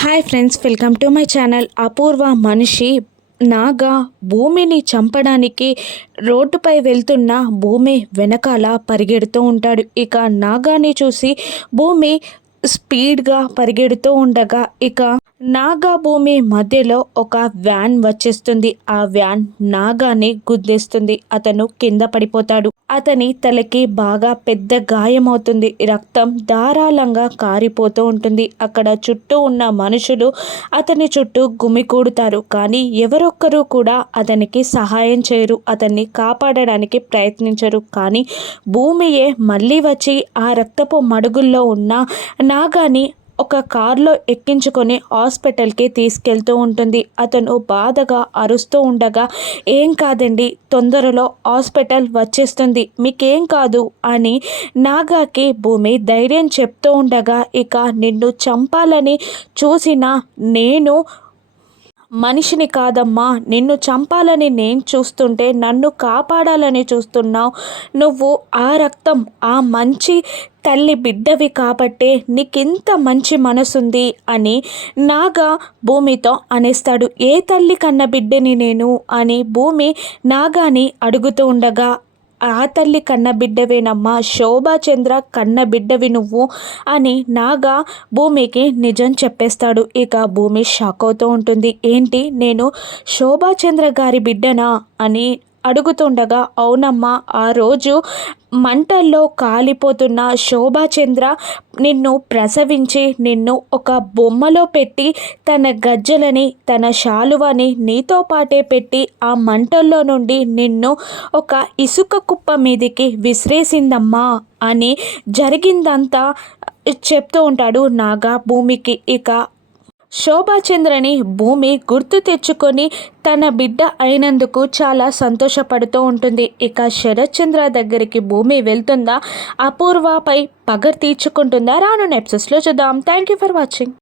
Hi friends welcome to my channel Apoorva మనిషి నాగా భూమిని చంపడానికి రోడ్డుపై వెళ్తున్న భూమి వెనకాల పరిగెడుతూ ఉంటాడు. ఇక నాగాని చూసి భూమి స్పీడ్గా పరిగెడుతూ ఉండగా ఇక నాగా భూమి మధ్యలో ఒక వ్యాన్ వచ్చేస్తుంది. ఆ వ్యాన్ నాగాని గుద్దేస్తుంది. అతను కింద పడిపోతాడు. అతని తలకి బాగా పెద్ద గాయమవుతుంది. రక్తం ధారాళంగా కారిపోతూ ఉంటుంది. అక్కడ చుట్టూ ఉన్న మనుషులు అతని చుట్టూ గుమికూడుతారు కానీ ఎవరొక్కరూ కూడా అతనికి సహాయం చేయరు. అతన్ని కాపాడడానికి ప్రయత్నించరు. కానీ భూమియే మళ్ళీ వచ్చి ఆ రక్తపు మడుగుల్లో ఉన్న నాగాని ఒక కార్లో ఎక్కించుకొని హాస్పిటల్కి తీసుకెళ్తూ ఉంటుంది. అతను బాధగా అరుస్తూ ఉండగా ఏం కాదండి తొందరలో హాస్పిటల్ వచ్చేస్తుంది. మీకేం కాదు అని నాగాకి భూమి ధైర్యం చెప్తూ ఉండగా ఇక నిన్ను చంపాలని చూసిన నేను మనిషిని కాదమ్మా నిన్ను చంపాలని నేను చూస్తుంటే నన్ను కాపాడాలని చూస్తున్నావు. నువ్వు ఆ రక్తం ఆ మంచి తల్లి బిడ్డవి కాబట్టే నీకింత మంచి మనసుంది అని నాగా భూమితో అనేస్తాడు. ఏ తల్లి కన్న బిడ్డని నేను అని భూమి నాగాని అడుగుతూ ఉండగా ఆ తల్లి కన్న బిడ్డవేనమ్మా శోభాచంద్ర కన్న బిడ్డవి నువ్వు అని నాగా భూమికి నిజం చెప్పేస్తాడు. ఇక భూమి షాక్ అవుతూ ఉంటుంది. ఏంటి? నేను శోభాచంద్ర గారి బిడ్డనా అని అడుగుతుండగా అవునమ్మా ఆ రోజు మంటల్లో కాలిపోతున్న శోభాచంద్ర నిన్ను ప్రసవించి నిన్ను ఒక బొమ్మలో పెట్టి తన గజ్జలని తన శాలువని నీతో పాటే పెట్టి ఆ మంటల్లో నుండి నిన్ను ఒక ఇసుక కుప్ప మీదికి విసిరేసిందమ్మా అని జరిగిందంతా చెప్తూ ఉంటాడు నాగా. భూమికి ఇక శోభాచంద్రని భూమి గుర్తు తెచ్చుకొని తన బిడ్డ అయినందుకు చాలా సంతోషపడుతూ ఉంటుంది. ఇక శరత్చంద్ర దగ్గరికి భూమి వెళ్తుందా? అపూర్వపై పగ తీర్చుకుంటుందా? రాను నెప్సెస్లో చూద్దాం. Thank you for watching